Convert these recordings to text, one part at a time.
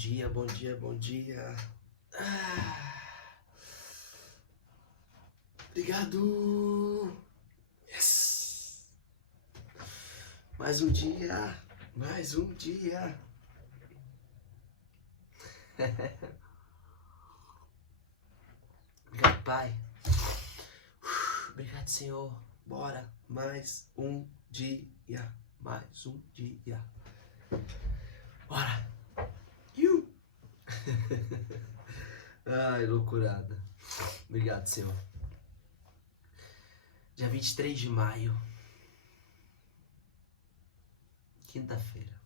dia, bom dia, bom dia. Obrigado. Yes. Mais um dia, mais um dia. Obrigado, Pai. Obrigado, Senhor. Bora, mais um dia, mais um dia. Bora. Ai, loucurada. Obrigado, Senhor. Dia 23 de maio. Quinta-feira.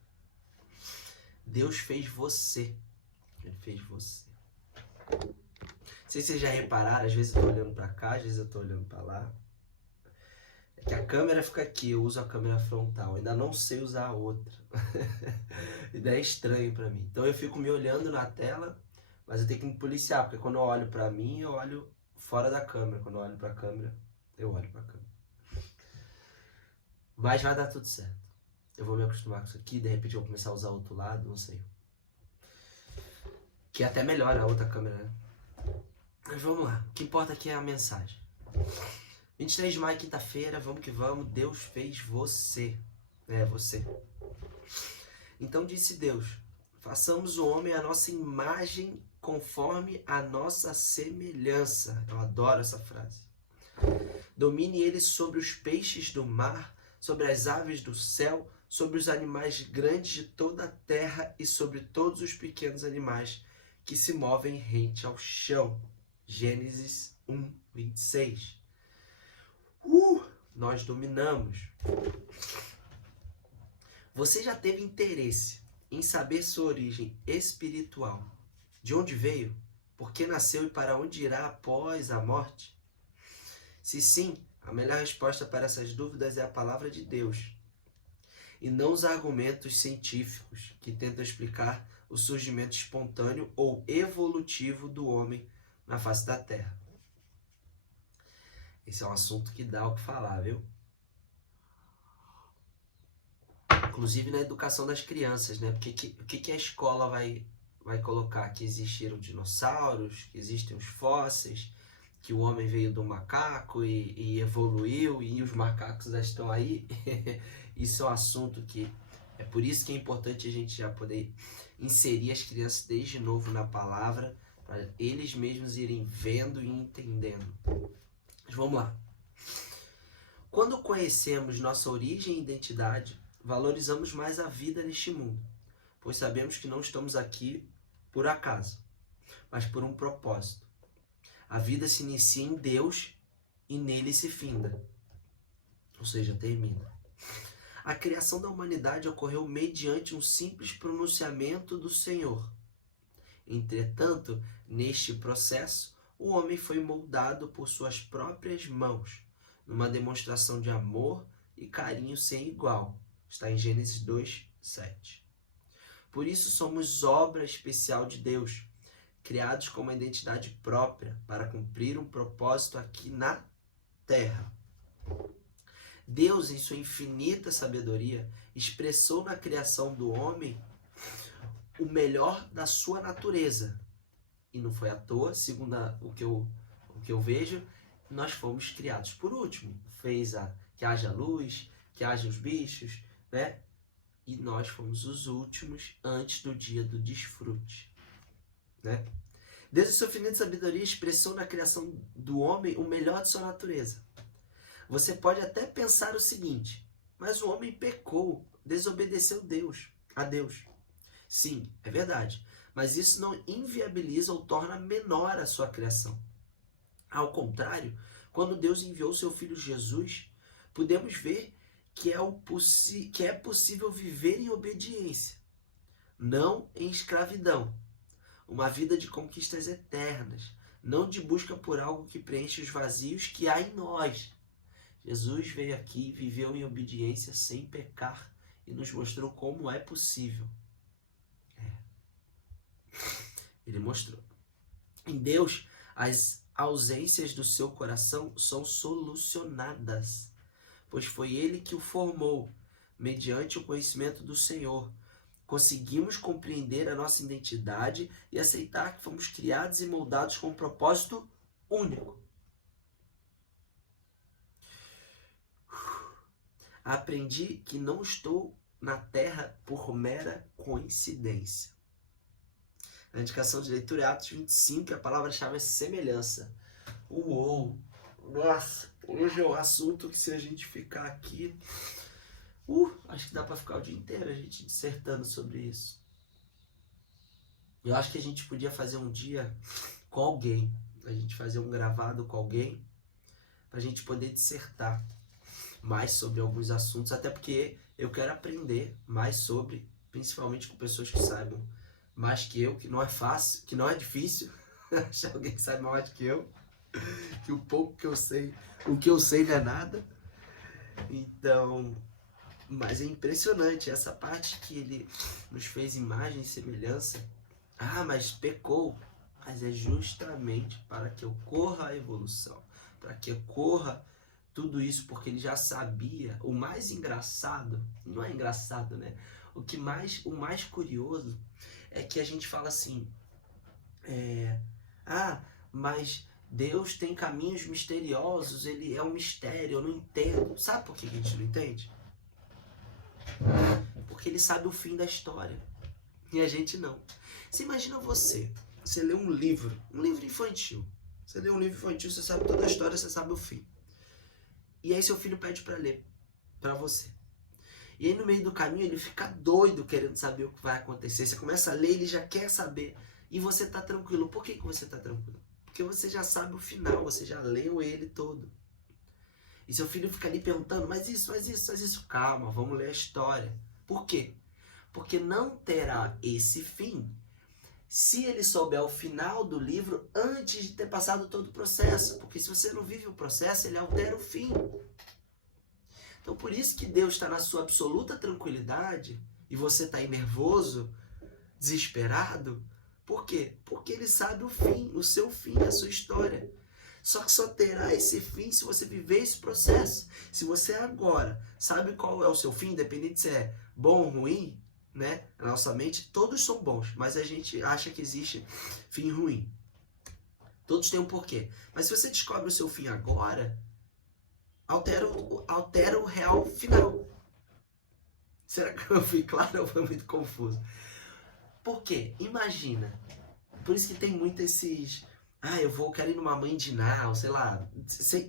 Deus fez você. Ele fez você. Não sei se vocês já repararam, às vezes eu tô olhando pra cá, às vezes eu tô olhando pra lá. É que a câmera fica aqui, eu uso a câmera frontal. Eu ainda não sei usar a outra. Ideia é estranho pra mim. Então eu fico me olhando na tela, mas eu tenho que me policiar, porque quando eu olho pra mim, eu olho fora da câmera. Quando eu olho pra câmera, eu olho pra câmera. Mas vai dar tudo certo. Eu vou me acostumar com isso aqui, de repente eu vou começar a usar o outro lado, não sei. Que até melhora a outra câmera, né? Mas vamos lá, o que importa aqui é a mensagem. 23 de maio, quinta-feira, vamos que vamos, Deus fez você. É, você. Então disse Deus, façamos o homem à nossa imagem conforme a nossa semelhança. Eu adoro essa frase. Domine ele sobre os peixes do mar, sobre as aves do céu, sobre os animais grandes de toda a terra e sobre todos os pequenos animais que se movem rente ao chão. Gênesis 1, 26. Nós dominamos. Você já teve interesse em saber sua origem espiritual? De onde veio? Por que nasceu e para onde irá após a morte? Se sim, a melhor resposta para essas dúvidas é a palavra de Deus, e não os argumentos científicos que tentam explicar o surgimento espontâneo ou evolutivo do homem na face da Terra. Esse é um assunto que dá o que falar, viu? Inclusive na educação das crianças, né? O que a escola vai colocar? Que existiram dinossauros, que existem os fósseis, que o homem veio do macaco e evoluiu e os macacos já estão aí. Isso é um assunto que é por isso que é importante a gente já poder inserir as crianças desde novo na palavra, para eles mesmos irem vendo e entendendo. Mas vamos lá. Quando conhecemos nossa origem e identidade, valorizamos mais a vida neste mundo, pois sabemos que não estamos aqui por acaso, mas por um propósito. A vida se inicia em Deus e nele se finda, ou seja, termina. A criação da humanidade ocorreu mediante um simples pronunciamento do Senhor. Entretanto, neste processo, o homem foi moldado por suas próprias mãos, numa demonstração de amor e carinho sem igual. Está em Gênesis 2, 7. Por isso somos obra especial de Deus, criados com uma identidade própria para cumprir um propósito aqui na Terra. Deus, em sua infinita sabedoria, expressou na criação do homem o melhor da sua natureza. E não foi à toa, segundo o que eu vejo, nós fomos criados por último. Fez que haja luz, que haja os bichos, né? E nós fomos os últimos antes do dia do desfrute, né? Deus, em sua infinita sabedoria, expressou na criação do homem o melhor de sua natureza. Você pode até pensar o seguinte, mas o homem pecou, desobedeceu a Deus. Sim, é verdade, mas isso não inviabiliza ou torna menor a sua criação. Ao contrário, quando Deus enviou seu Filho Jesus, podemos ver que é possível viver em obediência, não em escravidão. Uma vida de conquistas eternas, não de busca por algo que preenche os vazios que há em nós. Jesus veio aqui, viveu em obediência sem pecar e nos mostrou como é possível. Ele mostrou. Em Deus, as ausências do seu coração são solucionadas, pois foi Ele que o formou, mediante o conhecimento do Senhor, conseguimos compreender a nossa identidade e aceitar que fomos criados e moldados com um propósito único. Aprendi que não estou na Terra por mera coincidência. A indicação de leitura é Atos 25, e a palavra-chave é semelhança. Uou! Nossa, hoje é um assunto que, se a gente ficar aqui, acho que dá para ficar o dia inteiro a gente dissertando sobre isso. Eu acho que a gente podia fazer um dia com alguém, a gente fazer um gravado com alguém, para a gente poder dissertar mais sobre alguns assuntos, até porque eu quero aprender mais sobre, principalmente com pessoas que saibam mais que eu, que não é fácil, que não é difícil achar alguém que saiba mais que eu, que o pouco que eu sei, o que eu sei não é nada. Então, mas é impressionante essa parte que ele nos fez imagem e semelhança. Mas pecou. Mas é justamente para que ocorra a evolução, para que ocorra tudo isso, porque ele já sabia. O mais engraçado, não é engraçado, né? O mais curioso é que a gente fala assim, mas Deus tem caminhos misteriosos, ele é um mistério, eu não entendo. Sabe por que a gente não entende? Porque ele sabe o fim da história e a gente não. Você imagina você lê um livro infantil. Você lê um livro infantil, você sabe toda a história, você sabe o fim. E aí seu filho pede para ler para você. E aí no meio do caminho ele fica doido querendo saber o que vai acontecer. Você começa a ler, ele já quer saber. E você tá tranquilo. Por que você tá tranquilo? Porque você já sabe o final, você já leu ele todo. E seu filho fica ali perguntando, mas isso. Calma, vamos ler a história. Por quê? Porque não terá esse fim se ele souber o final do livro antes de ter passado todo o processo. Porque se você não vive o processo, ele altera o fim. Então por isso que Deus está na sua absoluta tranquilidade e você está aí nervoso, desesperado. Por quê? Porque ele sabe o fim, o seu fim, a sua história. Só que só terá esse fim se você viver esse processo. Se você agora sabe qual é o seu fim, independente se é bom ou ruim, né? Na nossa mente, todos são bons, mas a gente acha que existe fim ruim. Todos têm um porquê. Mas se você descobre o seu fim agora, altera o real final. Será que eu fui claro ou foi muito confuso? Por quê? Imagina. Por isso que tem muito esses... quero ir numa mãe de Ná, ou sei lá.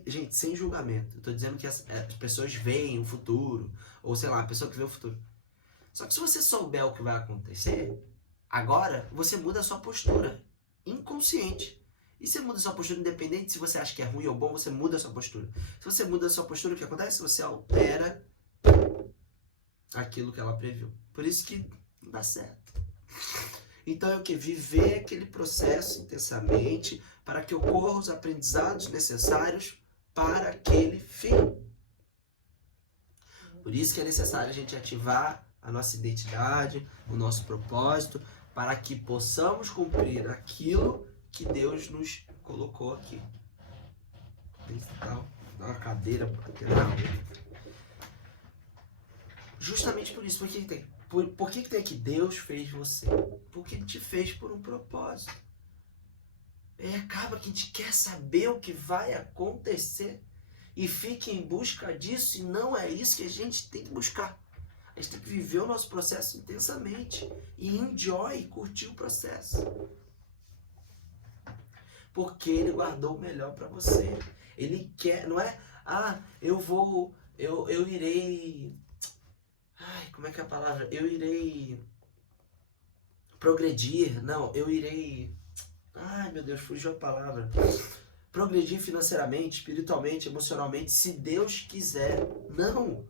Gente, sem julgamento. Eu tô dizendo que as pessoas veem o futuro. Ou sei lá, a pessoa que vê o futuro. Só que se você souber o que vai acontecer, agora você muda a sua postura. Inconsciente. E você muda a sua postura independente se você acha que é ruim ou bom, você muda a sua postura. Se você muda a sua postura, o que acontece? Você altera aquilo que ela previu. Por isso que não dá certo. Então é o que? Viver aquele processo intensamente para que ocorram os aprendizados necessários para aquele fim. Por isso que é necessário a gente ativar a nossa identidade, o nosso propósito, para que possamos cumprir aquilo que Deus nos colocou aqui. Dá uma cadeira na outra. Justamente por isso, por que tem aqui? Deus fez você. Porque Ele te fez por um propósito. Acaba que a gente quer saber o que vai acontecer e fica em busca disso, e não é isso que a gente tem que buscar. A gente tem que viver o nosso processo intensamente e enjoy, curtir o processo. Porque Ele guardou o melhor para você. Ele quer, não é? Eu irei... como é que é a palavra? Eu irei progredir. Não, eu irei... meu Deus, fugiu a palavra. Progredir financeiramente, espiritualmente, emocionalmente, se Deus quiser. Não.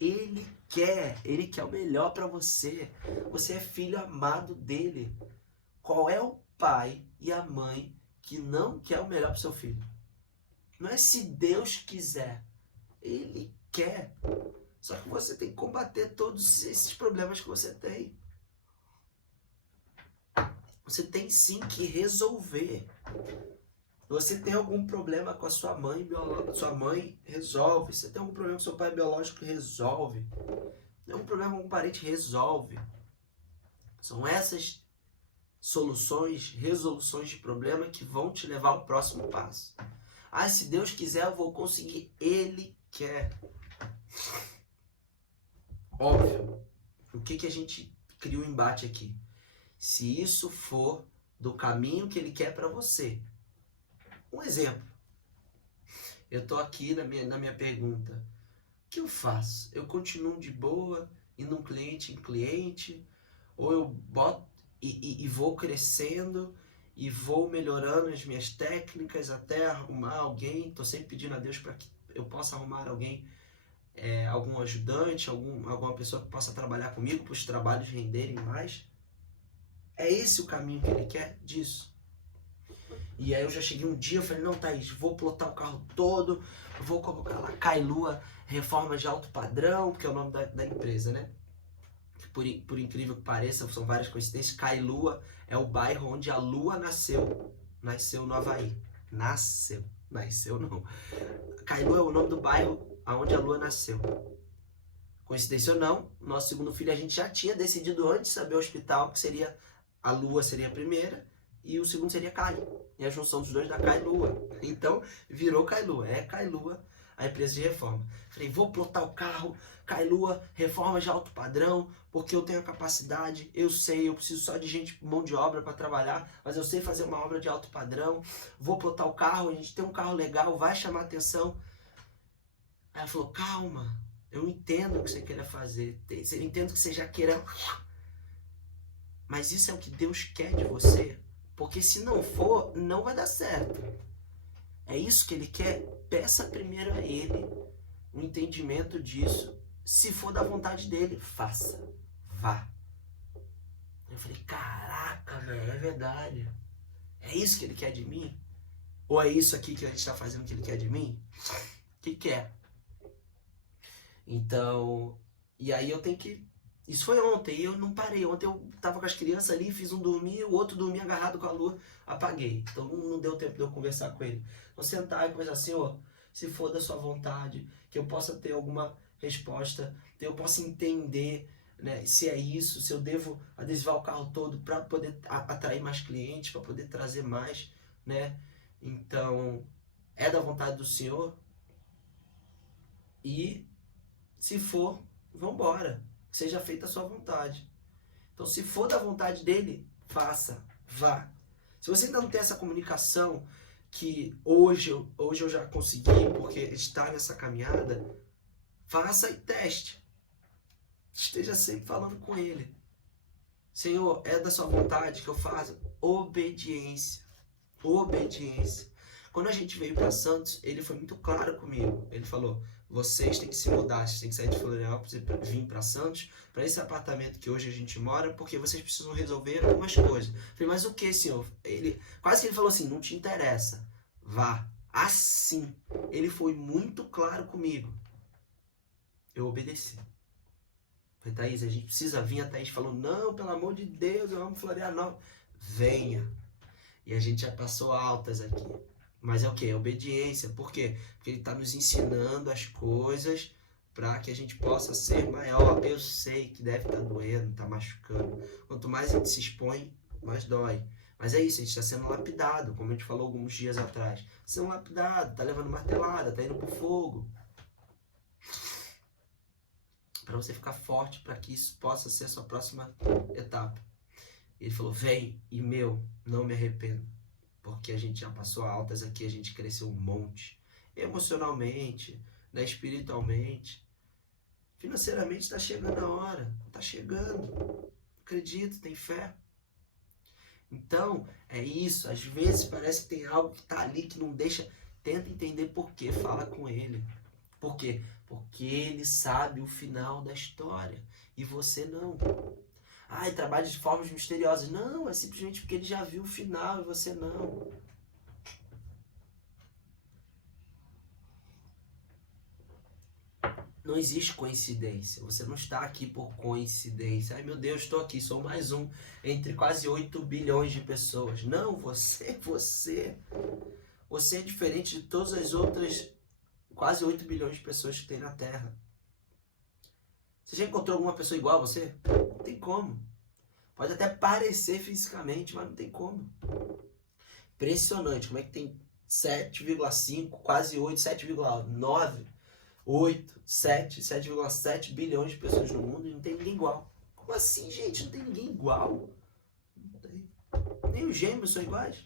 Ele quer o melhor para você. Você é filho amado dele. Qual é o pai e a mãe que não quer o melhor para seu filho? Não é se Deus quiser. Ele quer. Só que você tem que combater todos esses problemas que você tem. Você tem sim que resolver. Você tem algum problema com a sua mãe biológica, sua mãe resolve. Você tem algum problema com seu pai biológico, resolve. Tem um problema com o parente, resolve. São essas soluções, resoluções de problema que vão te levar ao próximo passo. Ah, se Deus quiser, eu vou conseguir. Ele quer. Óbvio. O que a gente cria um embate aqui? Se isso for do caminho que Ele quer para você. Um exemplo. Eu tô aqui na minha pergunta. O que eu faço? Eu continuo de boa, indo um cliente em cliente, ou eu boto e vou crescendo e vou melhorando as minhas técnicas até arrumar alguém. Tô sempre pedindo a Deus para que eu possa arrumar alguém, algum ajudante, alguma pessoa que possa trabalhar comigo para os trabalhos renderem mais. É esse o caminho que Ele quer disso. E aí eu já cheguei um dia, eu falei, não, Thaís, vou plotar o carro todo, vou colocar lá Kailua Reforma de Alto Padrão, que é o nome da empresa, né? Por incrível que pareça, são várias coincidências, Kailua é o bairro onde a Lua nasceu. Nasceu no Havaí. Nasceu não. Kailua é o nome do bairro onde a Lua nasceu. Coincidência ou não, nosso segundo filho a gente já tinha decidido antes de saber o hospital que seria a Lua seria a primeira e o segundo seria Caio. E a junção dos dois dá Kailua. Então, virou Kailua. É Kailua, a empresa de reforma. Falei, vou plotar o carro, Kailua, reforma de alto padrão, porque eu tenho a capacidade, eu sei, eu preciso só de gente, mão de obra para trabalhar, mas eu sei fazer uma obra de alto padrão. Vou plotar o carro, a gente tem um carro legal, vai chamar atenção. Aí ela falou, calma, eu entendo o que você queira fazer, eu entendo que você já queira... Mas isso é o que Deus quer de você? Porque se não for, não vai dar certo. É isso que Ele quer? Peça primeiro a Ele um entendimento disso. Se for da vontade dEle, faça. Vá. Eu falei, caraca, velho, é verdade. É isso que Ele quer de mim? Ou é isso aqui que a gente está fazendo que Ele quer de mim? O que quer? Então, e aí eu tenho que... Isso foi ontem, e eu não parei. Ontem eu tava com as crianças ali, fiz um dormir, o outro dormia agarrado com a Lua, apaguei. Então não deu tempo de eu conversar com ele. Vou sentar e conversar, Senhor, se for da sua vontade, que eu possa ter alguma resposta, que eu possa entender, né, se é isso, se eu devo adesivar o carro todo para poder atrair mais clientes, para poder trazer mais, né? Então, é da vontade do Senhor? E se for, vambora. Seja feita a sua vontade. Então, se for da vontade dele, faça, vá. Se você ainda não tem essa comunicação, que hoje eu já consegui, porque está nessa caminhada, faça e teste. Esteja sempre falando com ele. Senhor, é da sua vontade que eu faça? Obediência. Obediência. Quando a gente veio para Santos, ele foi muito claro comigo. Ele falou, vocês têm que se mudar, vocês têm que sair de Florianópolis e vir para Santos, para esse apartamento que hoje a gente mora, porque vocês precisam resolver algumas coisas. Eu falei, mas o que, senhor? Quase que ele falou assim, não te interessa, vá. Assim, ele foi muito claro comigo. Eu obedeci. Falei, Thaís, a gente precisa vir. A Thaís falou, não, pelo amor de Deus, eu amo Florianópolis. Venha. E a gente já passou altas aqui. Mas é o que? É obediência. Por quê? Porque ele está nos ensinando as coisas para que a gente possa ser maior. Eu sei que deve estar doendo, está machucando. Quanto mais a gente se expõe, mais dói. Mas é isso, a gente está sendo lapidado, como a gente falou alguns dias atrás. Sendo lapidado, está levando martelada, está indo pro fogo. Para você ficar forte, para que isso possa ser a sua próxima etapa. Ele falou, vem, e não me arrependo. Porque a gente já passou altas aqui, a gente cresceu um monte. Emocionalmente, né, espiritualmente. Financeiramente está chegando a hora. Está chegando. Acredito, tem fé. Então, é isso. Às vezes parece que tem algo que está ali que não deixa. Tenta entender por quê. Fala com ele. Por quê? Porque ele sabe o final da história. E você não. Ai, trabalha de formas misteriosas. Não, é simplesmente porque ele já viu o final e você não. Não existe coincidência. Você não está aqui por coincidência. Ai, meu Deus, estou aqui, sou mais um entre quase 8 bilhões de pessoas. Não, você é diferente de todas as outras quase 8 bilhões de pessoas que tem na Terra. Você já encontrou alguma pessoa igual a você? Não tem como. Pode até parecer fisicamente, mas não tem como. Impressionante como é que tem 7,5, quase 8, 7,9, 8, 7, 7,7 bilhões de pessoas no mundo e não tem ninguém igual. Como assim, gente? Não tem ninguém igual? Não tem. Nem os gêmeos são iguais.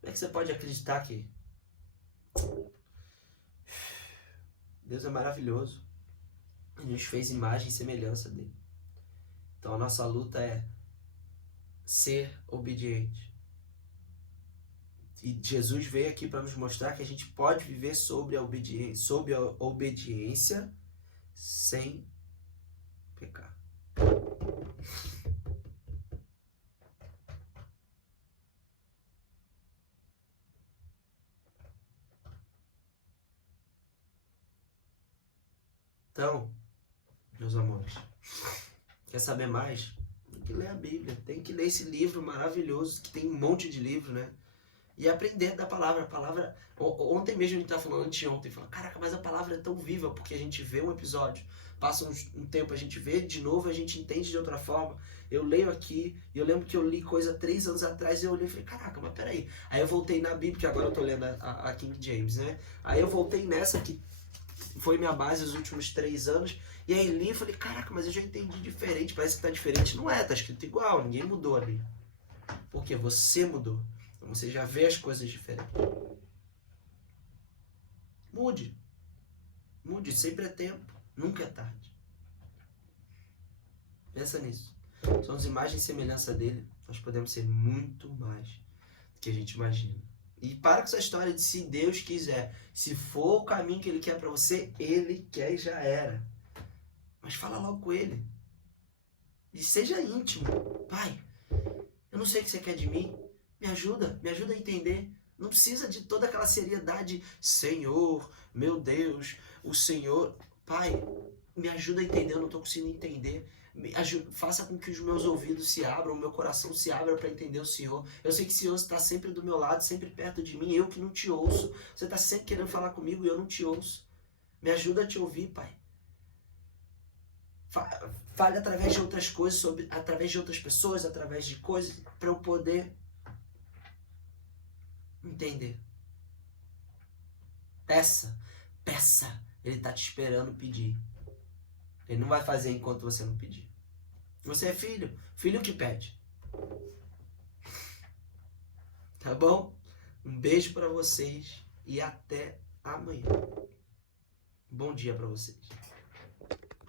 Como é que você pode acreditar que Deus é maravilhoso? Ele nos fez imagem e semelhança dele. Então a nossa luta é ser obediente. E Jesus veio aqui para nos mostrar que a gente pode viver sob a obediência sem pecar. Então, meus amores, quer saber mais? Tem que ler a Bíblia, tem que ler esse livro maravilhoso, que tem um monte de livro, né? E aprender da palavra. A palavra. Ontem mesmo a gente estava falando, anteontem, falando, caraca, mas a palavra é tão viva, porque a gente vê um episódio, passa um tempo, a gente vê de novo, a gente entende de outra forma. Eu leio aqui, e eu lembro que eu li coisa 3 anos atrás, e eu olhei e falei, caraca, mas peraí. Aí eu voltei na Bíblia, que agora eu tô lendo a King James, né? Aí eu voltei nessa que foi minha base os últimos 3 anos, e aí li e falei, caraca, mas eu já entendi diferente, parece que tá diferente. Não é, tá escrito igual, ninguém mudou ali. Porque você mudou. Então você já vê as coisas diferentes. Mude. Mude, sempre é tempo, nunca é tarde. Pensa nisso. Somos imagem e semelhança dele, nós podemos ser muito mais do que a gente imagina. E para com essa história de se Deus quiser, se for o caminho que Ele quer para você, Ele quer e já era. Mas fala logo com Ele. E seja íntimo. Pai, eu não sei o que você quer de mim. Me ajuda a entender. Não precisa de toda aquela seriedade. Senhor, meu Deus, o Senhor. Pai, me ajuda a entender, eu não estou conseguindo entender. Faça com que os meus ouvidos se abram, o meu coração se abra para entender o Senhor. Eu sei que o Senhor está sempre do meu lado, sempre perto de mim, eu que não te ouço. Você está sempre querendo falar comigo e eu não te ouço. Me ajuda a te ouvir, Pai. Fale através de outras coisas, através de outras pessoas, através de coisas, para eu poder entender. Peça. Ele está te esperando pedir. Ele não vai fazer enquanto você não pedir. Você é filho que pede. Tá bom? Um beijo para vocês e até amanhã. Bom dia para vocês.